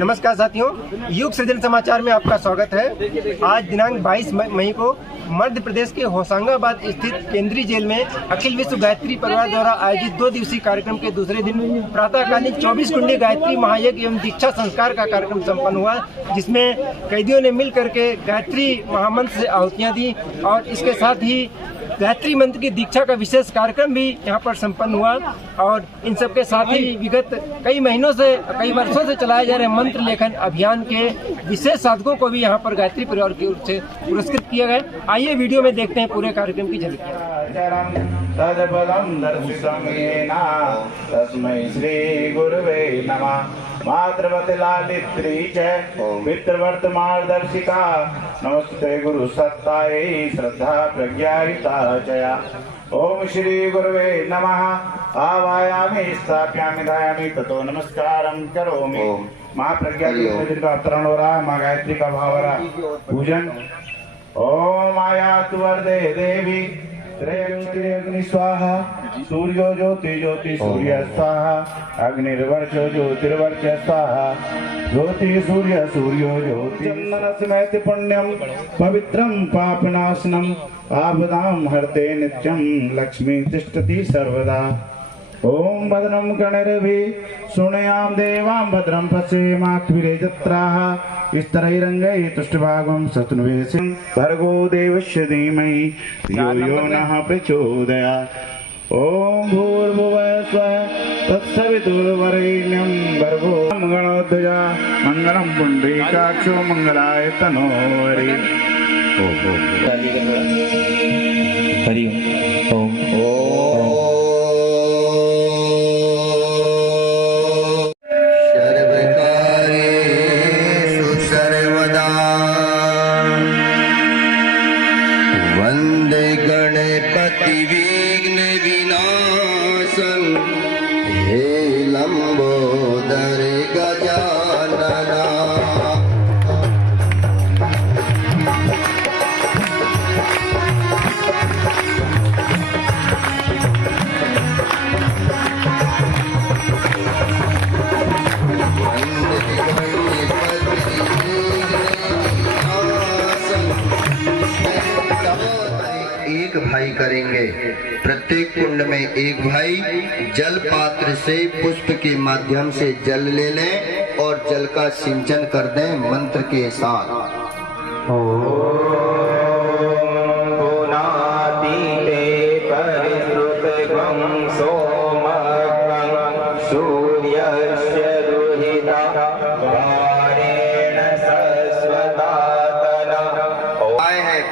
नमस्कार साथियों, युग सृजन समाचार में आपका स्वागत है। आज दिनांक 22 मई को मध्य प्रदेश के होशंगाबाद स्थित केंद्रीय जेल में अखिल विश्व गायत्री परिवार द्वारा आयोजित 2 दिवसीय कार्यक्रम के दूसरे दिन प्रातःकालीन 24 कुंडी गायत्री महायज्ञ एवं दीक्षा संस्कार का कार्यक्रम संपन्न हुआ, जिसमें कैदियों ने मिल करके गायत्री महामंत्र से आहुतियाँ दी और इसके साथ ही गायत्री मंत्र की दीक्षा का विशेष कार्यक्रम भी यहाँ पर संपन्न हुआ। और इन सब के साथ ही विगत कई महीनों से कई वर्षों से चलाए जा रहे मंत्र लेखन अभियान के विशेष साधकों को भी यहाँ पर गायत्री परिवार की ओर से पुरस्कृत किया गया। आइए वीडियो में देखते हैं पूरे कार्यक्रम की झलकियाँ। मातृवत लालित्री च पितृवर्त मार्गदर्शिका नमस्ते गुरु सत्तायै श्रद्धा प्रज्ञारिता चया। ओम श्री गुरुवे नमः। आवायामि स्थापयामि धायामि ततो नमस्कारं करोमि। मां प्रज्ञा का अवतरण हो रहा है, मां गायत्री का भाव हो रहा है, पूजन। ओम आयातु वरदे देवी अग्नि स्वाहा सूर्यो ज्योति ज्योति सूर्य स्वाहा अग्निर्वर्च ज्योतिर्वर्च स्वाहा ज्योति सूर्य सूर्यो ज्योति। चंदन समेत पुण्यम पवित्रम पापनाशनम आपदाम हरते नित्यम लक्ष्मी तिष्ठति सर्वदा। ओम भद्रम गणैर्भिः शृणुयाम देवाम भद्रम पश्येमाक्षभिरे जत्राः स्तरैरङ्गैः तुष्टभागं शत्रुवेशं भर्गो देवस्य धीमहि धियो यो नः प्रचोदयात्। ओम भूर्भुवः स्वः तत्सवितुर्वरेण्यं भर्गो गणोध्वजा मंगलम पुण्डरीकाक्षो मंगलाय तनोहरि। हरि ओम। वंदे गणपति विघ्न विनाशन हे लंबोदर गजानना। एक भाई करेंगे, प्रत्येक कुंड में एक भाई जल पात्र से पुष्प के माध्यम से जल ले लें और जल का सिंचन कर दें मंत्र के साथ।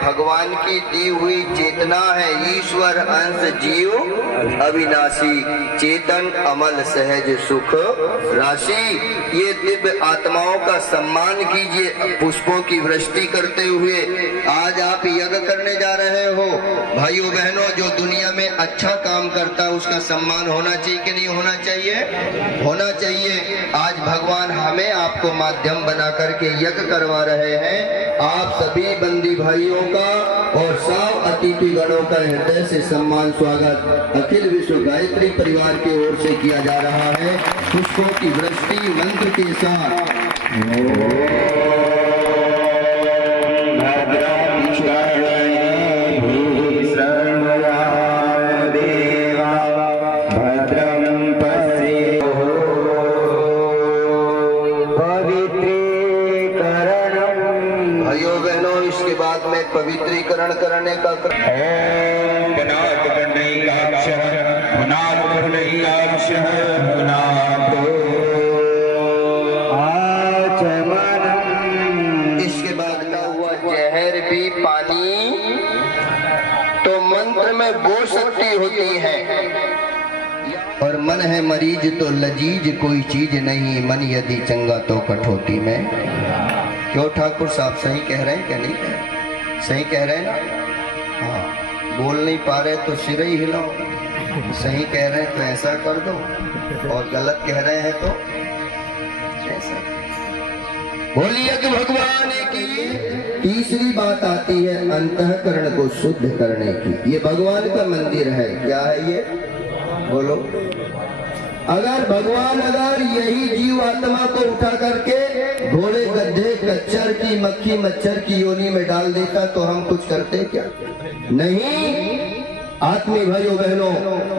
भगवान की दी हुई चेतना है, ईश्वर अंश जीव अविनाशी चेतन अमल सहज सुख राशि। ये दिव्य आत्माओं का सम्मान कीजिए पुष्पों की वृष्टि करते हुए। आज आप यज्ञ करने जा रहे हो भाइयों बहनों, जो दुनिया में अच्छा काम करता है उसका सम्मान होना चाहिए कि नहीं होना चाहिए? होना चाहिए। आज भगवान हमें आपको माध्यम बना करके यज्ञ करवा रहे हैं। आप सभी बंदी भाइयों का और सब अतिथि गणों का हृदय से सम्मान स्वागत अखिल विश्व गायत्री परिवार की ओर से किया जा रहा है पुष्पों की वृष्टि मंत्र के साथ। पवित्रीकरण करने का इसके बाद का हुआ जहर भी पानी तो मंत्र में वो शक्ति होती है। और मन है मरीज तो लजीज कोई चीज नहीं, मन यदि चंगा तो कठौती में। क्यों ठाकुर साहब सही कह रहे हैं क्या नहीं? सही कह रहे हैं ना? हाँ, बोल नहीं पा रहे तो सिर ही हिलाओ। सही कह रहे हैं तो ऐसा कर दो और गलत कह रहे हैं तो ऐसा। बोलिए कि भगवान की तीसरी बात आती है अंतःकरण को शुद्ध करने की। ये भगवान का मंदिर है। क्या है ये? बोलो। अगर यही जीव आत्मा को उठा करके घोड़े गड्ढे कच्चर की मक्खी मच्छर की योनि में डाल देता तो हम कुछ करते क्या? नहीं। आत्मी भाइयों बहनों,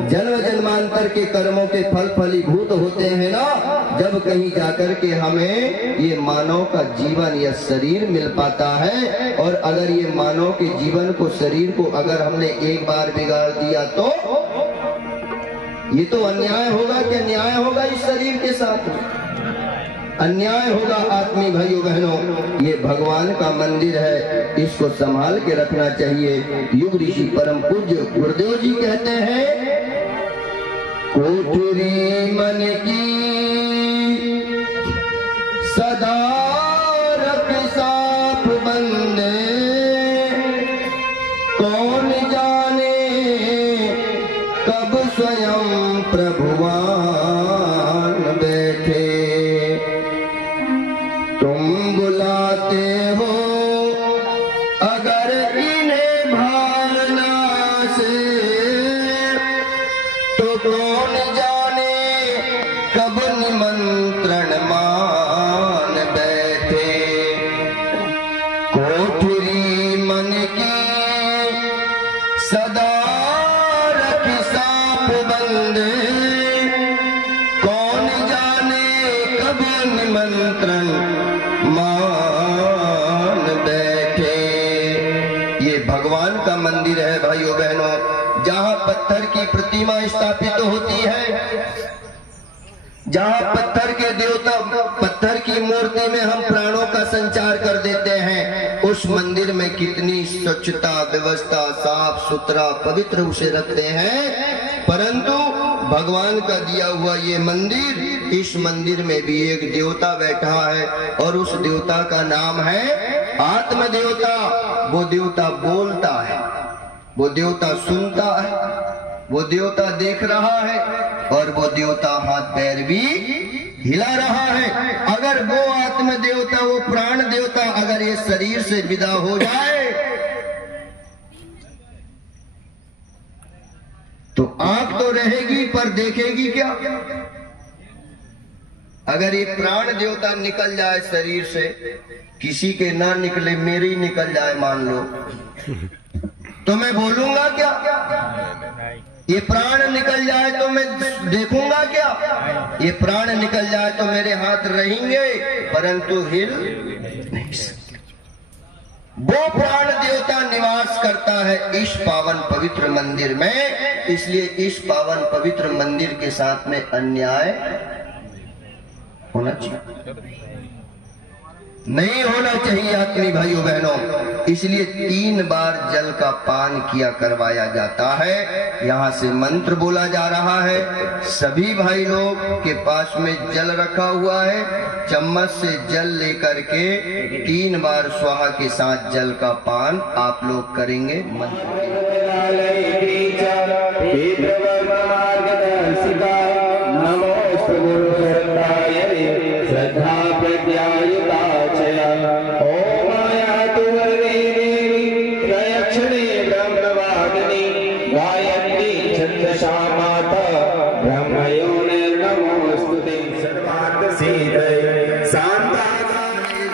जन्म जन्मांतर के कर्मों के फल फलीभूत होते हैं ना, जब कहीं जाकर के हमें ये मानव का जीवन या शरीर मिल पाता है। और अगर ये मानव के जीवन को, शरीर को अगर हमने एक बार बिगाड़ दिया तो ये तो अन्याय होगा कि न्याय होगा? इस शरीर के साथ अन्याय होगा। आत्मी भाइयों बहनों, ये भगवान का मंदिर है, इसको संभाल के रखना चाहिए। युग ऋषि परम पूज्य गुरुदेव जी कहते हैं, कोठरी मन की सदा रख साफ बंदे, कौन जाने कब स्वयं प्रभुवान बैठे। तुम बुलाते हो अगर इन्हें भावना से, तो कौन जाने कब निमंत्रण मान बैठे। कोठरी मन की सदा रख साफ बंदे, कौन जाने कब निमंत्रण मान बैठे। ये भगवान का मंदिर है भाइयों बहनों, जहाँ पत्थर की प्रतिमा स्थापित होती है, जहाँ पत्थर के देवता, पत्थर की मूर्ति में हम प्राणों का संचार कर देते हैं, उस मंदिर में कितनी स्वच्छता, व्यवस्था, साफ सुथरा, पवित्र उसे रखते हैं। परंतु भगवान का दिया हुआ ये मंदिर, इस मंदिर में भी एक देवता बैठा है और उस देवता का नाम है आत्म देवता। वो देवता बोलता है, वो देवता सुनता है, वो देवता देख रहा है और वो देवता हाथ पैर भी हिला रहा है। अगर वो आत्म देवता, वो प्राण देवता अगर ये शरीर से विदा हो जाए तो आंख तो रहेगी पर देखेगी क्या? अगर ये प्राण देवता निकल जाए शरीर से, किसी के ना निकले, मेरे ही निकल जाए मान लो, तो मैं बोलूंगा क्या? ये प्राण निकल जाए तो मैं देखूंगा क्या? ये प्राण निकल जाए तो मेरे हाथ रहेंगे परंतु हिल नहीं सकते। वो प्राण देवता निवास करता है इस पावन पवित्र मंदिर में, इसलिए इस पावन पवित्र मंदिर के साथ में अन्याय होना चाहिए, नहीं होना चाहिए आत्मी भाइयों बहनों। इसलिए 3 बार जल का पान किया करवाया जाता है। यहाँ से मंत्र बोला जा रहा है, सभी भाई लोग के पास में जल रखा हुआ है, चम्मच से जल लेकर के 3 बार स्वाहा के साथ जल का पान आप लोग करेंगे।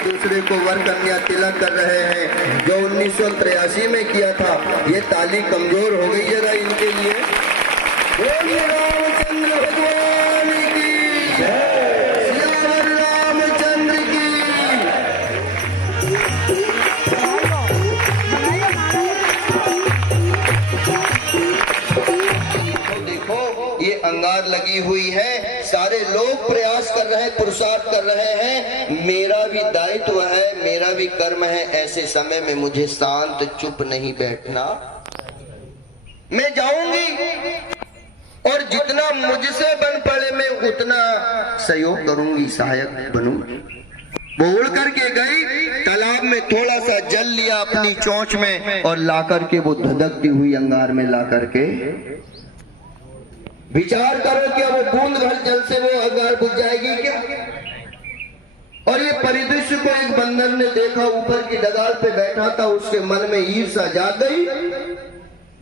दूसरे को वर कन्या तिलक कर रहे हैं जो 1983 में किया था। ये ताली कमजोर हो गई जरा इनके लिए। रामचंद्र भगवान की जय, रामचंद्र की। देखो ये अंगार लगी हुई है, सारे लोग प्रयास कर रहे हैं, पुरुषार्थ कर रहे हैं। मेरा भी दायित्व है, मेरा भी कर्म है, ऐसे समय में मुझे शांत चुप नहीं बैठना। मैं जाऊंगी और जितना मुझसे बन पड़े मैं उतना सहयोग करूंगी, सहायक बनूंगी। वो उड़ करके गई, तालाब में थोड़ा सा जल लिया अपनी चोंच में और ला करके वो धधकती हुई अंगार में ला करके, विचार करो क्या वो बूंद भर जल से वो अंगार बुझ जाएगी क्या? और ये परिदृश्य को एक बंदर ने देखा, ऊपर की डगाल पे बैठा था, उसके मन में ईर्ष्या जाग गई।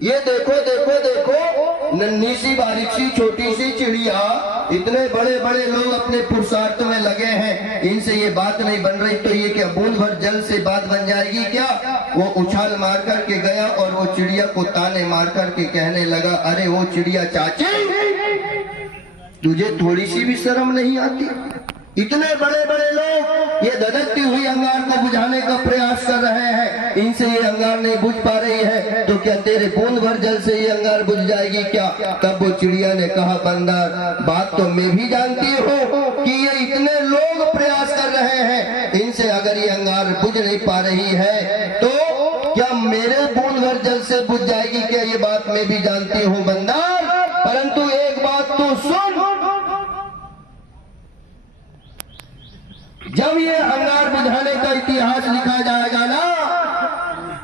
ये देखो देखो देखो, नन्ही सी बारीक सी छोटी सी चिड़िया, इतने बड़े बड़े लोग अपने पुरुषार्थ में लगे हैं, इनसे ये बात नहीं बन रही, तो ये क्या बूंद भर जल से बात बन जाएगी क्या? वो उछाल मार करके गया और वो चिड़िया को ताने मार करके कहने लगा, अरे वो चिड़िया चाची, तुझे थोड़ी सी भी शर्म नहीं आती? इतने बड़े बड़े लोग ये धधकती हुई अंगार को बुझाने का प्रयास कर रहे हैं, इनसे ये अंगार नहीं बुझ पा रही है, तो क्या तेरे बूंद भर जल से ये अंगार बुझ जाएगी क्या? तब वो चिड़िया ने कहा, बंदर, बात तो मैं भी जानती हूँ कि ये इतने लोग प्रयास कर रहे हैं, इनसे अगर ये अंगार बुझ नहीं पा रही है तो क्या मेरे बूंद भर जल से बुझ जाएगी क्या? ये बात मैं भी जानती हूँ बंदर, परंतु एक बात तो सुन, जब ये अंगार बुझाने का इतिहास लिखा जाएगा ना,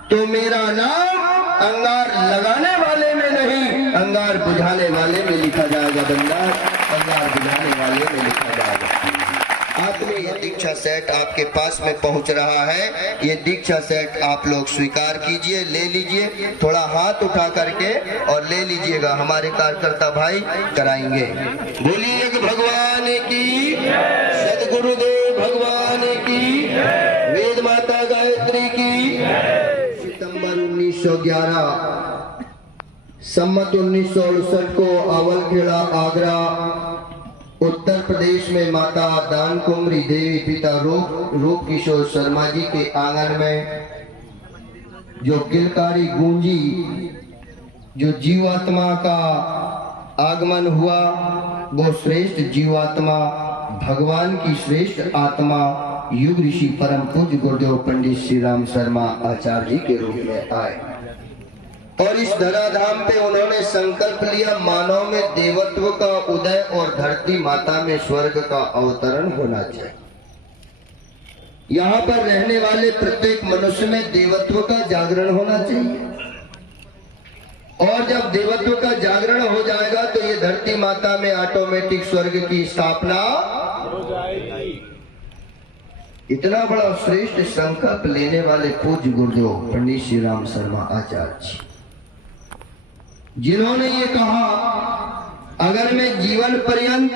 तो मेरा नाम अंगार लगाने वाले में नहीं, अंगार बुझाने वाले में लिखा जाएगा बंदर, अंगार बुझाने वाले में लिखा जाएगा। आपने ये दीक्षा सेट आपके पास में पहुंच रहा है, ये दीक्षा सेट आप लोग स्वीकार कीजिए, ले लीजिए, थोड़ा हाथ उठा करके और ले लीजिएगा, हमारे कार्यकर्ता भाई कराएंगे। बोलिए कि भगवान की, सदगुरुदेव भगवान की, वेद माता गायत्री की। सितंबर 1911 सम्मत 1968 को अवलखेड़ा आगरा उत्तर प्रदेश में माता दान कुमरी देवी पिता रूप किशोर शर्मा जी के आंगन में जो किलकारी गूंजी, जो जीवात्मा का आगमन हुआ, वो श्रेष्ठ जीवात्मा, भगवान की श्रेष्ठ आत्मा युग ऋषि परम पूज्य गुरुदेव पंडित श्री राम शर्मा आचार्य जी के रूप में आए और इस धराधाम पे उन्होंने संकल्प लिया, मानव में देवत्व का उदय और धरती माता में स्वर्ग का अवतरण होना चाहिए। यहाँ पर रहने वाले प्रत्येक मनुष्य में देवत्व का जागरण होना चाहिए, और जब देवत्व का जागरण हो जाएगा तो ये धरती माता में ऑटोमेटिक स्वर्ग की स्थापना हो जाएगी। इतना बड़ा श्रेष्ठ संकल्प लेने वाले पूज्य गुरुदेव पंडित श्री राम शर्मा आचार्य जी, जिन्होंने ये कहा, अगर मैं जीवन पर्यंत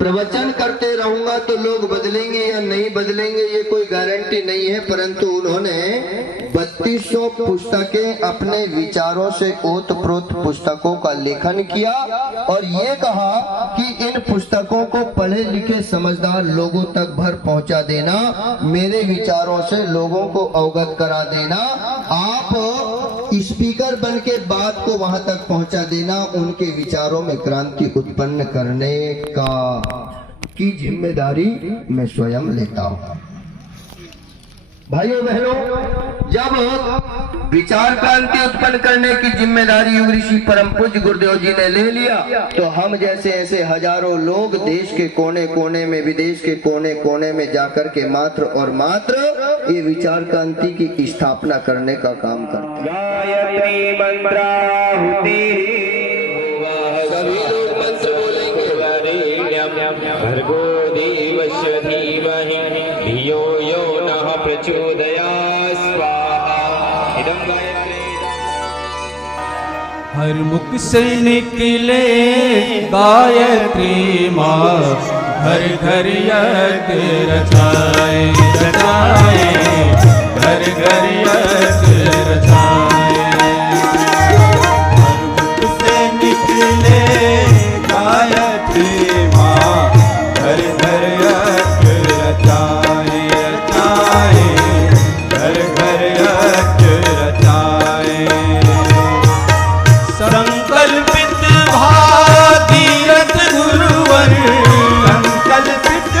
प्रवचन करते रहूंगा तो लोग बदलेंगे या नहीं बदलेंगे ये कोई गारंटी नहीं है, परंतु उन्होंने 3200 पुस्तकें अपने विचारों से ओतप्रोत पुस्तकों का लेखन किया और ये कहा कि इन पुस्तकों को पढ़े लिखे समझदार लोगों तक भर पहुंचा देना, मेरे विचारों से लोगों को अवगत करा देना, आप स्पीकर बन के बात को वहां तक पहुंचा देना, उनके विचारों में क्रांति उत्पन्न करने की जिम्मेदारी मैं स्वयं लेता हूं। भाइयों बहनों, जब विचार क्रांति उत्पन्न करने की जिम्मेदारी युग ऋषि परम पूज्य गुरुदेव जी ने ले लिया, तो हम जैसे ऐसे हजारों लोग देश के कोने कोने में, विदेश के कोने कोने में जाकर के मात्र और मात्र ये विचार क्रांति की स्थापना करने का काम करते हैं। गायत्री मंत्राहुति, सभी लोग मंत्र बोलेंगे। भर्गो देवस्य धीमहि धियो यो नः प्रचोदयात् स्वाहा। इदं गायत्री। हर मुख से निकले गायत्री माँ, घर घर यज्ञ रचाए रचाए, घर घर यज्ञ रचाए। हर मुख से निकले गायत्री माँ, घर घर यज्ञ रचाए रचाए, घर घर यज्ञ रचाए। संकल्पित भागीरथ गुरुवर, संकल्पित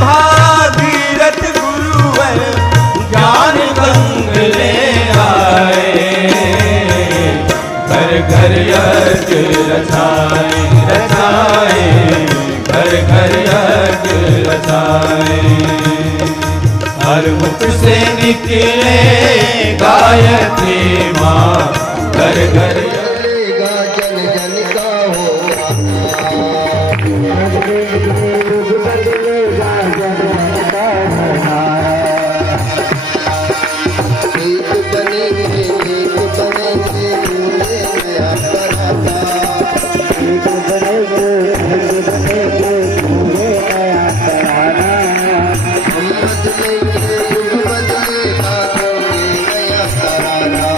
भागीरथ गुरुवर, ज्ञान गंग ले आए, घर घर यज्ञ रचाए रचाए, घर घर यज्ञ रचाए। हर मुख से निकले गायत्री माँ, घर घर जन जन का हो एक बनेंगे नया तराना। एक बनेगे पूरे नया तराना। हम बदलेंगे युग बदलेगा होंगे नया तराना।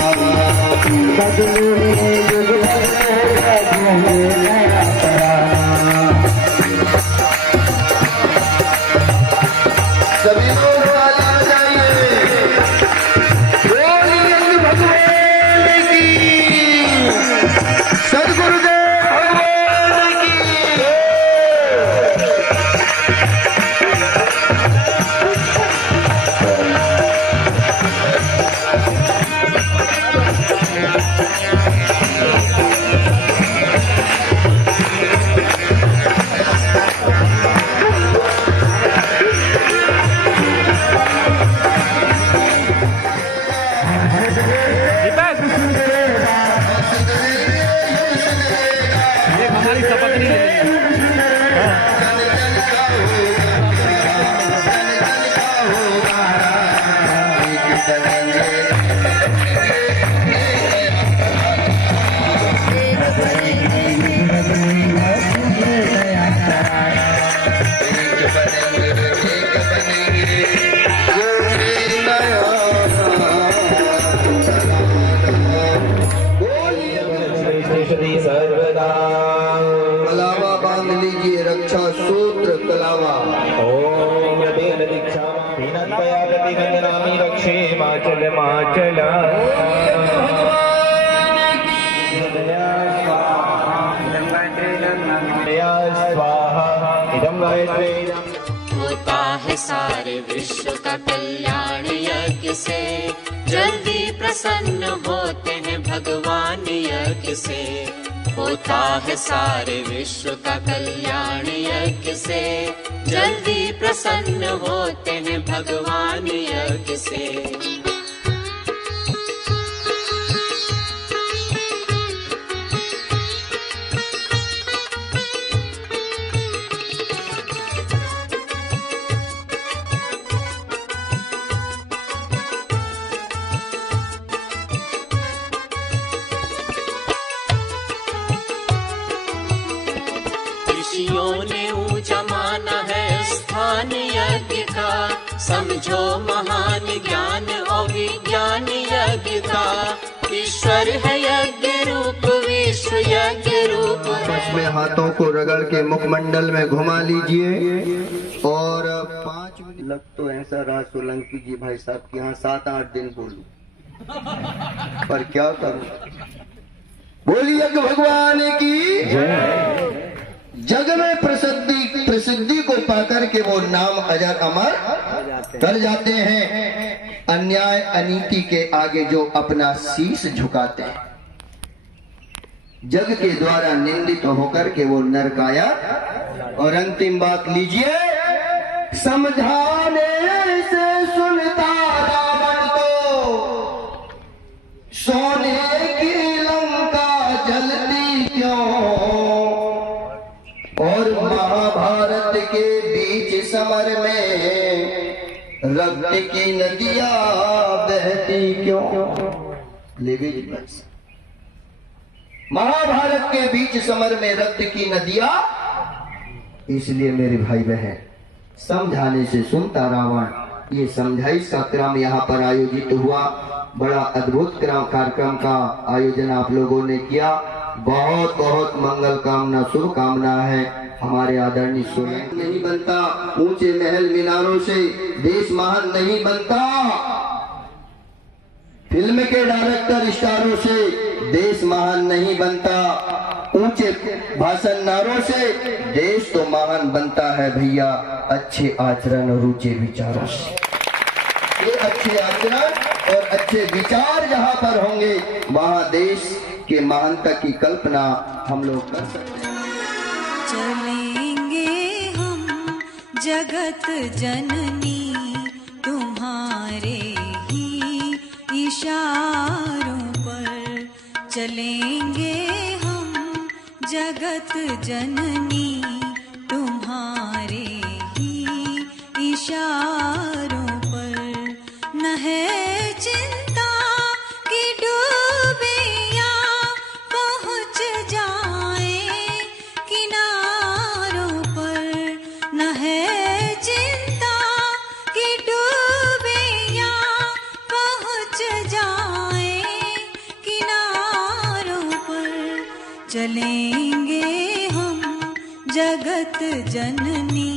बदलेंगे युग बदलेगा होंगे नया तराना। सभी लोग ताली बजाइए। बोलिए भगवान की, सद्गुरुदेव भगवान की। सर्वदा कलावा बांध लीजिए, रक्षा सूत्र कलावा। ओम यतेन दीक्षा दीनत्वया गति गंगनामी रक्षे माचल माचल स्वाहा इदं गायत्री। होता है सारे विश्व का कल्याण यज्ञ से, जल्दी प्रसन्न होते हैं भगवान यज्ञ से। होता है सारे विश्व का कल्याण यज्ञ से, जल्दी प्रसन्न होते हैं भगवान यज्ञ से। ऋषियों ने ऊंचा माना है स्थान यज्ञ का, समझो महान ज्ञान और विज्ञान यज्ञ का। ईश्वर है यज्ञ रूप, विश्व यज्ञ रूप बस में हाथों को रगड़ के मुखमंडल में घुमा लीजिए और 5 मिनट लग तो ऐसा रहा सोलंकी जी भाई साहब के यहाँ 7-8 दिन बोलूं, पर क्या करूं। बोलिए भगवान की। जग में प्रसिद्धि को पाकर के वो नाम अजर अमर कर जाते हैं। अन्याय अनीति के आगे जो अपना शीश झुकाते हैं, जग के द्वारा निंदित होकर के वो नरकाया। और अंतिम बात लीजिए, समझाने से सुनता रावण को, सोने की लंका जलती क्यों। और महाभारत के बीच समर में रक्त की नदियां बहती क्यों। महाभारत के बीच समर में रक्त की नदियां, इसलिए मेरे भाई बहन, समझाने से सुनता रावण। ये समझाइश का क्रम यहाँ पर आयोजित हुआ। बड़ा अद्भुत कार्यक्रम का आयोजन आप लोगों ने किया। बहुत बहुत मंगल कामना, शुभकामना है। हमारे आदरणीय सोलंकी नहीं बनता ऊंचे महल मीनारों से, देश महान नहीं बनता फिल्म के डायरेक्टर स्टारों से, देश महान नहीं बनता ऊंचे भाषण नारों से। देश तो महान बनता है भैया अच्छे आचरण और ऊंचे विचारों से। ये अच्छे आचरण और अच्छे विचार जहाँ पर होंगे, वहाँ देश के महानता की कल्पना हम लोग कर सकते हैं। चलेंगे हम जगत जननी तुम्हारे ही इशारों पर। चलेंगे हम जगत जननी तुम्हारे ही इशारों पर। न है चिंता की डूबे या चलेंगे हम जगत जननी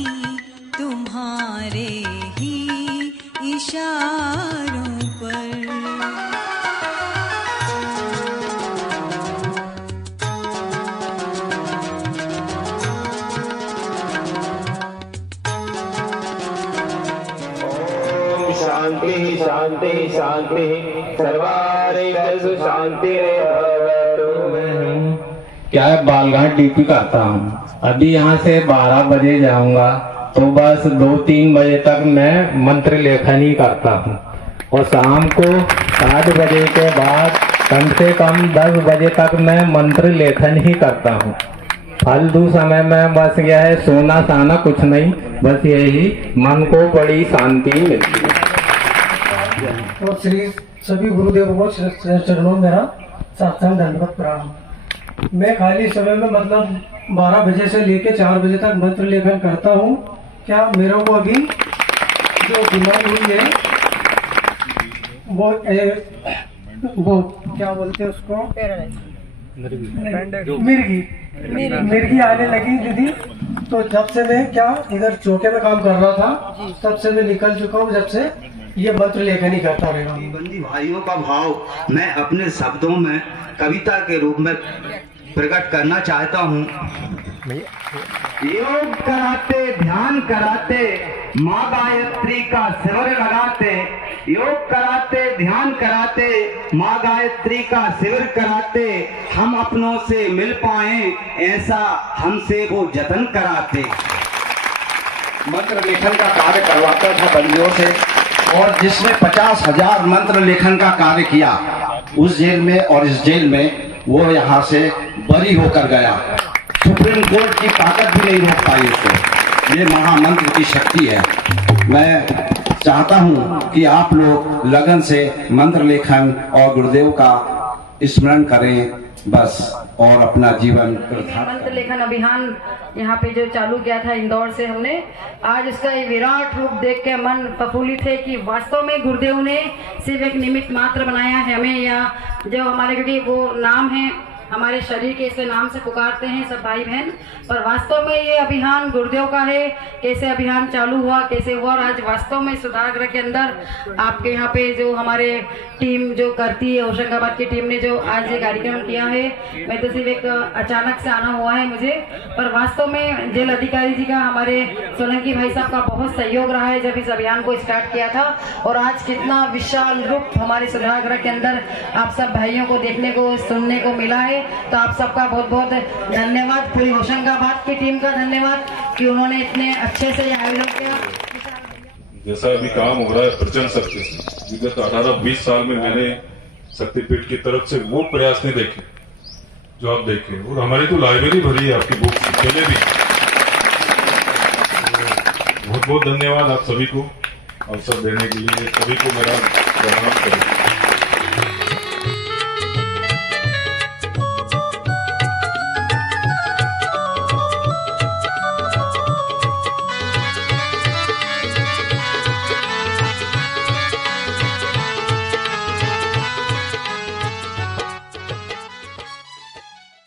तुम्हारे ही इशारों पर। शांति शांति शांति सर्वारिषु शांतिरेवतु। क्या बालघाट ड्यूटी करता हूँ। अभी यहाँ से 12 बजे जाऊंगा तो बस 2-3 बजे तक मैं मंत्र लेखन ही करता हूँ और शाम को 8 बजे के बाद कम से कम 10 बजे तक मैं मंत्र लेखन ही करता हूँ। फालतू समय में बस यह है सोना साना कुछ नहीं, बस यही मन को बड़ी शांति मिलती है। और श्री सभी गुरुदेव को चरणों में मेरा साष्टांग दंडवत प्रणाम। मैं खाली समय में मतलब 12 बजे से लेकर 4 बजे तक मंत्र लेखन करता हूँ। क्या मेरे को अभी जो बीमारी हुई है वो क्या बोलते हैं उसको, मिर्गी आने लगी दीदी। तो जब से मैं क्या इधर चौके में काम कर रहा था तब से मैं निकल चुका हूँ, जब से ये मंत्र लेखन ही करता रहेगा। बंदी भाइयों का भाव मैं अपने शब्दों में कविता के रूप में प्रकट करना चाहता हूँ। योग कराते ध्यान कराते माँ गायत्री का शिविर लगाते, योग कराते ध्यान कराते माँ गायत्री का शिविर कराते, हम अपनों से मिल पाए ऐसा हमसे वो जतन कराते। मंत्र लेखन का कार्य करवाता था बंदियों से और जिसने 50,000 मंत्र लेखन का कार्य किया उस जेल में, और इस जेल में वो यहाँ से बरी होकर गया। सुप्रीम कोर्ट की ताकत भी नहीं रोक पाई उसको। ये महामंत्र की शक्ति है। मैं चाहता हूँ कि आप लोग लगन से मंत्र लेखन और गुरुदेव का स्मरण करें बस, और अपना जीवन मंत्र लेखन अभियान यहाँ पे जो चालू किया था इंदौर से हमने, आज उसका ये विराट रूप देख के मन प्रफुल्लित है कि वास्तव में गुरुदेव ने सिर्फ एक निमित्त मात्र बनाया है हमें, या जो हमारे, क्योंकि वो नाम है हमारे शरीर के, इसके नाम से पुकारते हैं सब भाई बहन, पर वास्तव में ये अभियान गुरुदेव का है। कैसे अभियान चालू हुआ, कैसे हुआ, और आज वास्तव में सुधारगृह के अंदर आपके यहाँ पे जो हमारे टीम जो करती है, होशंगाबाद की टीम ने जो आज ये कार्यक्रम किया है, मैं तो सिर्फ एक अचानक से आना हुआ है मुझे, पर वास्तव में जेल अधिकारी जी का, हमारे सोलंकी भाई साहब का बहुत सहयोग रहा है जब इस अभियान को स्टार्ट किया था। और आज कितना विशाल रूप हमारे सुधारगृह के अंदर आप सब भाइयों को देखने को सुनने को मिला है। तो आप सबका बहुत बहुत धन्यवाद, पूरी होशंगाबाद की टीम का धन्यवाद कि उन्होंने इतने अच्छे से आयोजन किया। जैसा अभी काम हो रहा है प्रचंड शक्ति से, विगत 18-20 साल में मैंने शक्तिपीठ की तरफ से वो प्रयास नहीं देखे जो आप देखे, और हमारी तो लाइब्रेरी भरी है आपकी बुक पहले भी। बहुत बहुत धन्यवाद आप सभी को अवसर देने के लिए, सभी को मेरा प्रणाम करूँ।